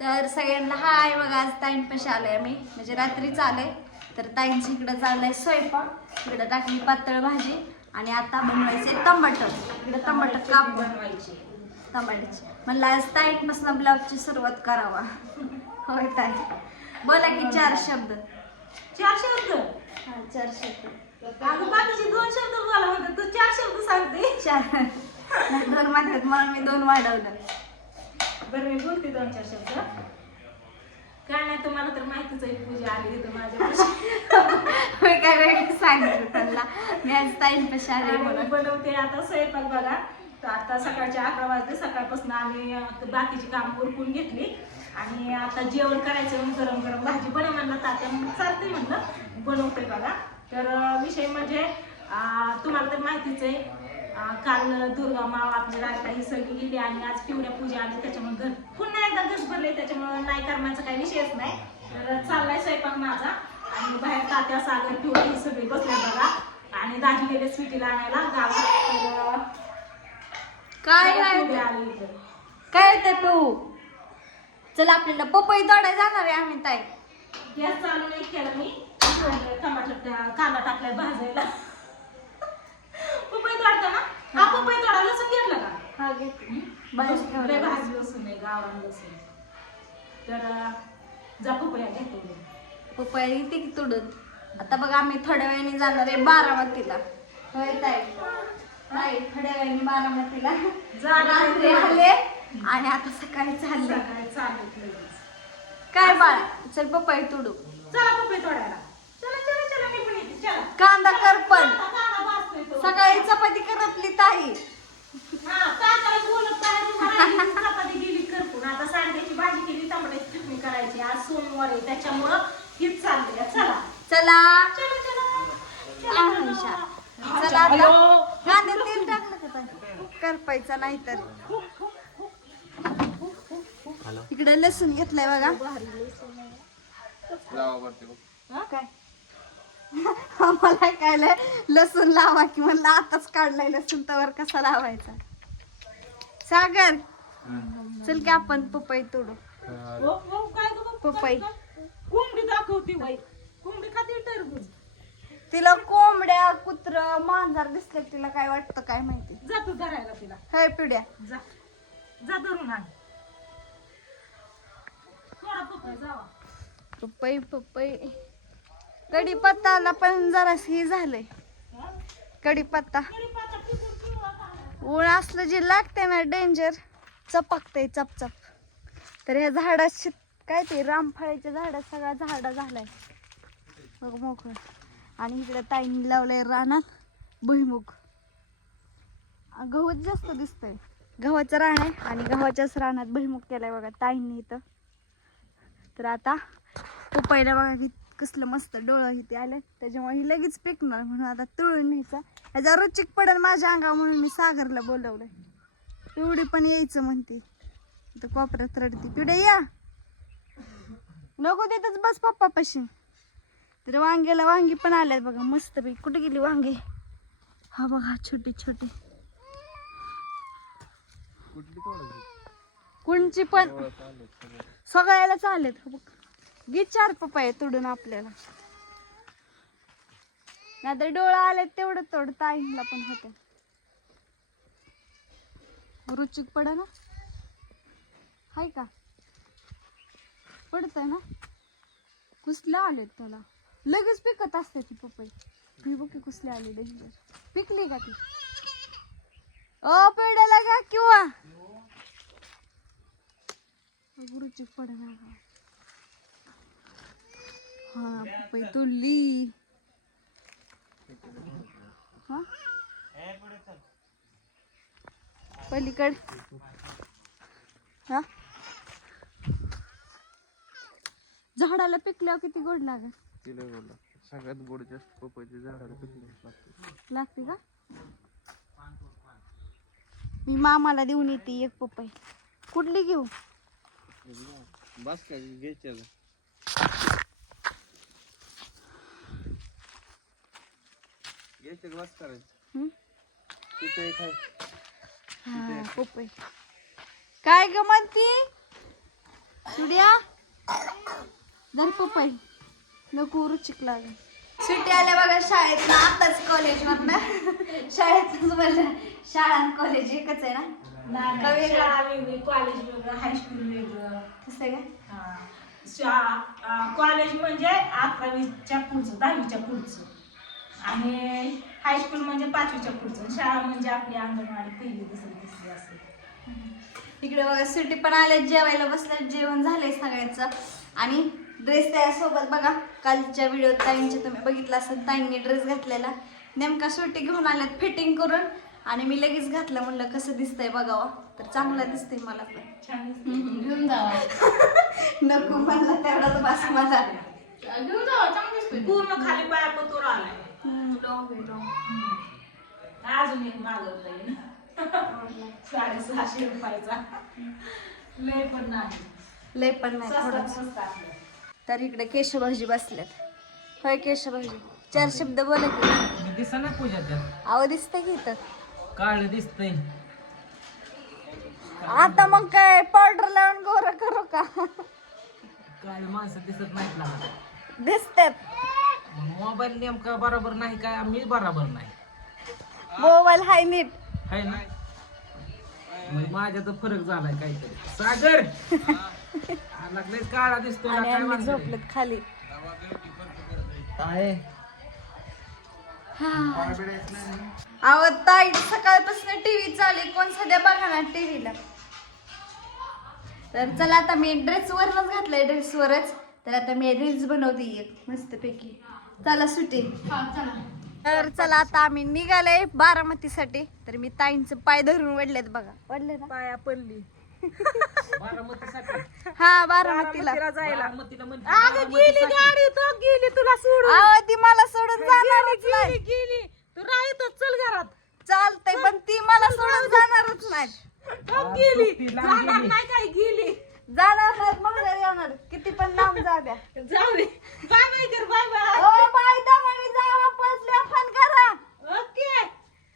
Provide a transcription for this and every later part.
तर सगळ्यांना हाय. बघा आज ताईंपाशी आलोय आम्ही, म्हणजे रात्रीच आलोय. तर ताईंची इकडं चाललाय स्वयंपाक. इकडं टाकली पातळ भाजी आणि आता बनवायचे टमाटर. इकडे टमाटर काप बनवायचे टमाट्याची. म्हणलं आज ताईंपासून ब्लॉगची सुरुवात करावा. होय ताई, बोला की 4 शब्द. 4 शब्द? हा 4 शब्द. अगं बाकीचे 2 शब्द बोला म्हणतात, तू 4 शब्द सांगते. 4 2 म्हणतात म्हणून मी 2 वाढवलं. बरं मी बोलते 2-4 शब्द. काय नाही, तुम्हाला तर माहितीच आहे पूजा आली इथं माझ्या. काय वेगळं सांगितलं त्यांना मी आज ताईंपाशी आले म्हणून. बनवते आता स्वयंपाक बघा. तर आता सकाळचे 11 वाजले. सकाळपासून आम्ही बाकीची काम उरकून घेतली आणि आता जेवण करायचं म्हणून गरम गरम भाजी बनव म्हणलं. तात्या चालते म्हणलं बनवते बघा. तर विषय म्हणजे तुम्हाला तर माहितीच आहे, काल दुर्गा माव आपली राजला ही सगळी गेली आणि आज पिवळ्या पूजा आली, त्याच्यामुळे घर पुन्हा एकदा गस भरले, त्याच्यामुळे नाही करण्याचा काही विषयच नाही. तर चाललाय स्वयंपाक माझा आणि बाहेर तात्या सागर पिवळ्या ही सगळी बसले बघा आणि दाजी गेले स्वीटीला आणायला गावात. काय आली काय ते तू चल आपल्याला पपई तोडायला जाणार आहे आम्ही ताई. गॅस चालू नाही केला मी, टमाटर कांदा टाकलाय भाजायला. पपई तोडता ना? हा पपई तोडा. लसूण घेतलं का? हा घेतली. भाजी लसूण आहे, गावरान लसूण. तर जा पपया घेतो. पपई येते की तोडून. आता बघा आम्ही थोड्या वेळाने जाणार आहे बारामतीला. होय ताई, ताई थोड्या वेळाने बारामतीला रात्री आले आणि आता सकाळी चालले. काय बाळा, चल पपई तोडू. चला पपई तोडायला. चला चला चला मी पण येते. चला. कांदा करपण. कांदा भाजतोय तो. सकाळी चपाती करपली ताई. हा काकाला बोलत नाही तुम्हाला. चपाती गेली करपून. आता सांडग्याची भाजी केली, टमाट्याची चटणी करायची. आज सोमवार आहे त्याच्यामुळं हीच चालली. चला चला चला चला आयशा. चला आता कांद्यात तेल टाकलं का ताई? करपायचा नाही तर. इकडे लसूण घेतलाय बघा. काय आम्हाला काय लसूण लावा की म्हणलं आताच काढलाय लसूण, तवर कसा लावायचा. सागर चल की आपण पपई तोडू. काय पपई कोंबडी दाखवती बाई. कोंबडी खाते टरबूज. तिला कोंबड्या कुत्र मांजर दिसले, तिला काय वाटतं काय माहिती. जा तू धरायला तिला. हाय पिढ्या जा जा धरून आण. थोडा पपई जावा. पपई पपई कढीपत्ताला पण जरास हे झालंय. कढीपत्ता ऊन असलं जे लागते ना डेंजर, चपकते चपचप. तर ह्या झाडात काय ते रामफळाच्या झाडात सगळा झाडा झालाय बघ मोकळं. आणि इकडे ताईंनी लावलंय रानात भुईमुग. गहूच जास्त दिसतंय. गव्हाचं रान आहे आणि गव्हाच्याच रानात भुईमुग केलाय बघा ताईंनी इथं. तर आता पपईला बघा की कसलं मस्त डोळं इथे आलं, त्याच्यामुळे ही लगेच पिकणार म्हणून आता तळून न्यायचा. ह्याचा रुचिक पडेल माझ्या अंगावर म्हणून मी सागरला बोलवलंय. पिवडी पण यायचं म्हणते. तर कोपऱ्यात रडती. पिवड्या या नको देतच बस पप्पा पाशी. तर वांग्याला वांगी पण आल्यात बघा मस्त पैकी. कुठे गेली वांगी? हा बघा छोटी छोटी. कोणची पण सगळ्याला चालेत. घे 4 पपया तोडून आपल्याला. नाहीतर डोळा आले तेवढं तोड. ताईंला पण होते. रुचिक पडा ना. हाय का पडतंय ना. कुसले आलेत त्याला. लगेच पिकत असते ती पपई. ही बघ की कुसले आले डेंजर. पिकली का ती? ओ पेड्याला घ्या किंवा रुचिक पडा ना. हा पपई तुडली. हा पलीकड. हा झाडाला पिकल्यावर किती गोड लागत. सगळ्यात गोड जास्त पपईच्या झाडाला पिकले लागते का? मी मामाला देऊन येते 1 पपई. कुठली घेऊ? बस का घ्यायच्या घ्यायचं बस करायचं. तिथे एक आहे पपई. काय ग म्हणती? सूर्या जर पपई नको रुचिक लागेल. सुट्टी आल्या बघा शाळेत आताच कॉलेज मधनं शाळेतच म्हणलं शाळा आणि कॉलेज एकच आहे ना का वेगळं? शाळा वेगळी, कॉलेज वेगळं, हायस्कूल वेगळं. कसं आहे कॉलेज म्हणजे 11वीच्या पुढचं, 10वीच्या पुढचं, आणि हायस्कूल म्हणजे 5वीच्या पुढचं. शाळा म्हणजे आपली अंगणवाडी, पहिली, दुसरी, तिसरी असं. इकडे बघा सुट्टी पण आल्या, जेवायला बसल्या, जेवण झालंय सगळ्यांचं. आणि ड्रेस त्यासोबत बघा कालच्या व्हिडिओ ताईंचे तुम्ही बघितला असेल, ताईंनी ड्रेस घातलेला नेमका सुट्टी घेऊन आल्यात फिटिंग करून, आणि मी लगेच घातलं. म्हणलं कसं दिसतंय बघावं, तर चांगलं दिसतंय मला पण. छान घेऊन जावा. नको म्हणलं तेवढाच बास मला. घेऊन जावा, चांगलं दिसतंय. पूर्ण खाली पाया पतोर आलाय. अजून एक मागवता येईल 650 रुपयाचा. लय पण नाही, लय पण नाही स्वस्तात थोडं. स्वस्त आपलं. तर इकडे केशवभाजी बसल्यात. होय केशवभाजी, 4 शब्द बोला की. दिसा ना पूजा त्यात आव दिसतंय की इथं. काळ दिसतंय. आता मग काय पावडर लावून गोरा करू का? काळ माणसं दिसत नाहीत ना. दिसतात. मोबाईल नेमका बरोबर नाही काय, मी बरोबर नाही मोबाईल हाय नीट. आहे ना. मग माझ्या तर फरक झालाय काहीतरी. सागर लागले काळा दिसतो ना, आणि काय आम्ही म्हणते? झोपलेत खाली. आहे अहो ताई सकाळपासून टीव्ही चालू, कोण सध्या बघा ना टीव्हीला. तर चला आता मी ड्रेसवरच घातलंय, ड्रेसवरच. तर आता मी रील्स बनवते एक मस्तपैकी. चला सुट्टी. हा, चला. तर चला आता आम्ही निघालोय बारामतीसाठी. तर मी ताईंचं पाय धरून वडलेत बघा. वडले ना पाया पडली. बारामतीसाठी. हा बारामतीला. बारामतीला म्हणजे अगं गेली गाडी, तो गेली तुला सोडून. अहो ती मला सोडून जाणारच नाही. गेली तू राहतच, चल घरात. चालतंय पण ती मला सोडून जाणारच नाही. तो गेली, जाणार नाही काय, गेली. जाणार नाहीत मग घरी येणार. किती पण लांब जाऊ द्या. जाऊ दे. बाय बाय कर, बाय बाय. ओ बाय दमानी जा, वापसल्या फोन करा. ओके.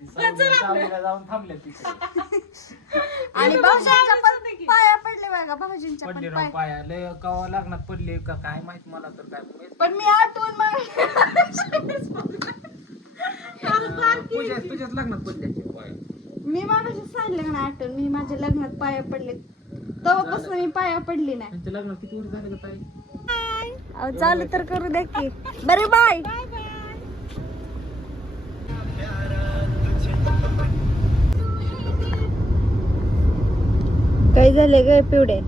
चल आपलं. जाऊन थांबले तिथे. आणि भाऊजींच्या पण पाया पडले बघा, भाऊजींच्या पडले पण राव पाय. पाया लय कवा लागणार पडले का काय माहित मला तर काय माहित. पण मी आठवून मग पूजा तुझ्याच लग्नात पडल्याचे पाय. मी मागाशी सांगले का नाही आठवून, मी माझ्या लग्नात पाया पडले. तेव्हापासून मी पाया पडली नाही. त्यांच्या लग्नात किती वर्ष झाले का ताई? अहो चालू तर करू दे की. बरे बाय. काय झालं ग पिवडे?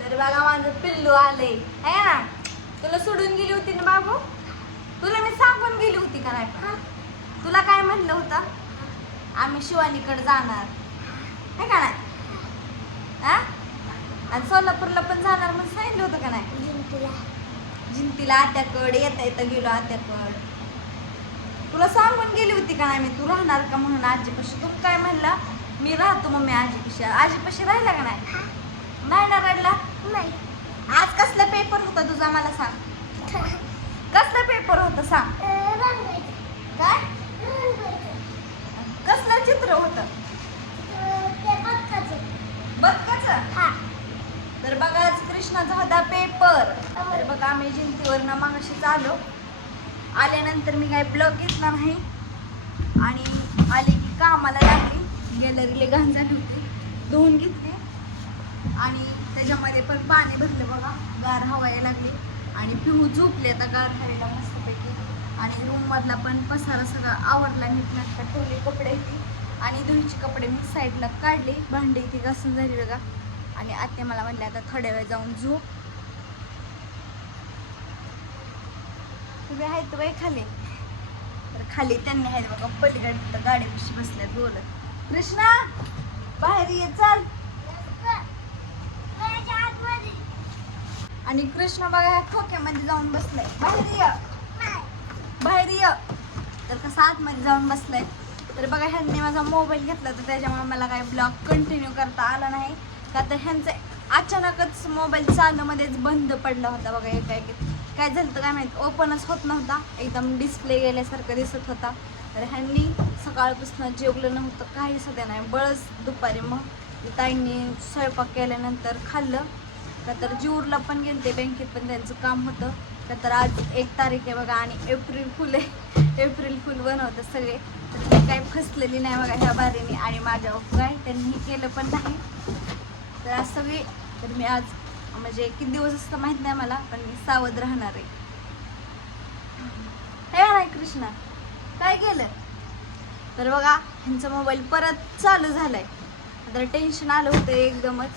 तर बघा माझं पिल्लू आलंय आहे ना. तुला सोडून गेली होती ना बाबू, तुला मी सांगून गेली होती का नाही? तुला काय म्हणलं होतं? आम्ही शिवानीकडे जाणार आहे का नाही? हा, आणि सोलापूरला पण जाणार म्हणून सांगितलं होतं का नाही? जिंतीला आत्याकडे येता येता गेलो आत्याकडे. तुला सांगून गेली होती का नाही मी तू राहणार का म्हणून आजीपाशी? तू काय म्हणला? मी राहतो मम्मी आजीपाशी. आजीपाशी राहिला का नाही? नाही ना रडला? नाही. आज कसला पेपर होता तुझा मला सांग. कसला पेपर होता सांग. काय कसलं चित्र होतं? बघाच. तर बघा आज कृष्णाचा होता पेपर. तर बघा आम्ही जिंतीवरनं मागाशी आलो. आल्यानंतर मी काही ब्लॉग घेतला नाही, आणि आले की कामाला लागली. गॅलरीला घाण झाली होती, धुवून घेतली, आणि त्याच्यामध्ये पण पाणी भरलं बघा. गार हवा यायला लागली, आणि पिहू झोपले आता गार हवेला मस्तपैकी. आणि रूम मधला पण पसारा सगळा आवरला, नीटनाटका ठेवले कपडे ती, आणि धुईचे कपडे मी साईडला काढले. भांडी ती घासून झाली बघा. आणि आत्या मला म्हणले आता थोड्या वेळ जाऊन झोप. तुम्ही आहेत बाई खाली? तर खाली त्यांनी आहेत बघा पलीकडे गाडीपाशी बसल्यात बोलत. कृष्णा बाहेर ये चल. आणि कृष्णा बघा ह्या खोक्यामध्ये जाऊन बसलाय. बाहेर ये, बाहेर ये. तर कसं आतमध्ये जाऊन बसलाय. तर बघा ह्यांनी माझा मोबाईल घेतला, तर त्याच्यामुळे मला काही ब्लॉग कंटिन्यू करता आला नाही. का तर ह्यांचं अचानकच मोबाईल चालूमध्येच बंद पडला होता बघा. काय झालं तर काय माहित, ओपनच होत नव्हता, एकदम डिस्प्ले गेल्यासारखं दिसत होता. तर ह्यांनी सकाळपासून जेवलं नव्हतं, काही सध्या नाही, बळच दुपारी मग ताईंनी स्वयंपाक केल्यानंतर खाल्लं. का तर जीवरला पण गेलते बँकेत, पण त्यांचं काम होतं. का तर आज 1 तारीख आहे बघा आणि एप्रिल फुल आहे. एप्रिल फुल बनवतात सगळे. तर मी काही फसलेली नाही बघा ह्या बारीने आणि माझ्या काय त्यांनी केलं पण नाही. तर आज सगळे तर मी आज म्हणजे किती दिवस असतं माहीत नाही मला, पण मी सावध राहणार आहे. हे नाही कृष्णा काय केलं तर बघा ह्यांचा मोबाईल परत चालू झालाय. तर टेन्शन आलं होतं एकदमच.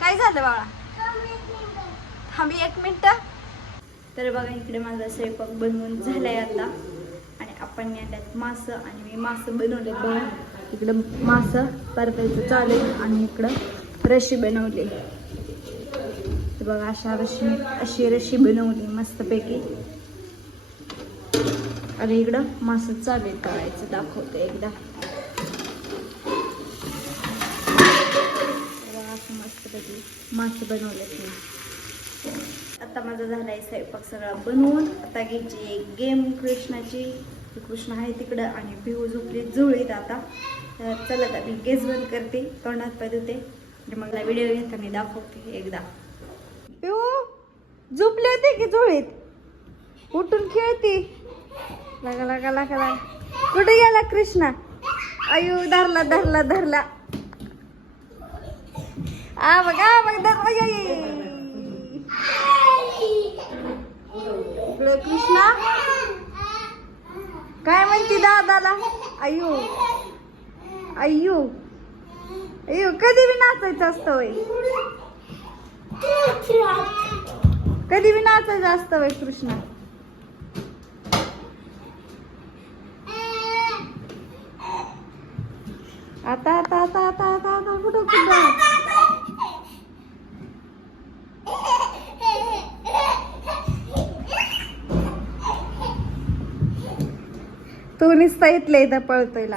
काय झालं बाळा थांबी 1 मिनिट. तर बघा इकडे माझा स्वयंपाक बनवून झालाय आता आणि आपण आणल्यात मासं आणि मी मासं बनवले बघा. इकडं मासं परतायचं चालू आणि इकडं रशी बनवली. तर बघा अशी रशी बनवली मस्तपैकी आणि इकडं मासं चालू आहे तळायचं दाखवते एकदा. असं मस्तपैकी मासं बनवलेत मी. आता माझा झालाय स्वयंपाक सगळा बनवून. आता घ्यायची एक गेम कृष्णाची. कृष्ण आहे तिकडं आणि पिहू झोपली जुळीत आता. तर चला आता मी गॅस बंद करते, तोंडात पाय धुते आणि मग व्हिडिओ घेताना दाखवते एकदा. पिहू झोपले होते की जुळीत? उठून खेळती. लागा लागा लागा लागा. कुठे गेला कृष्णा? अयो धरला धरला धरला. बघ कृष्णा काय म्हणते दादाला? अयो अयो अयो कधी बी नाचायचं असतं वय, कधी बी नाचायचं असतं वय कृष्णा. आता आता आता आता आता आता कुठं कुठं तू नुसता इथल्या इथं पळतोय ला.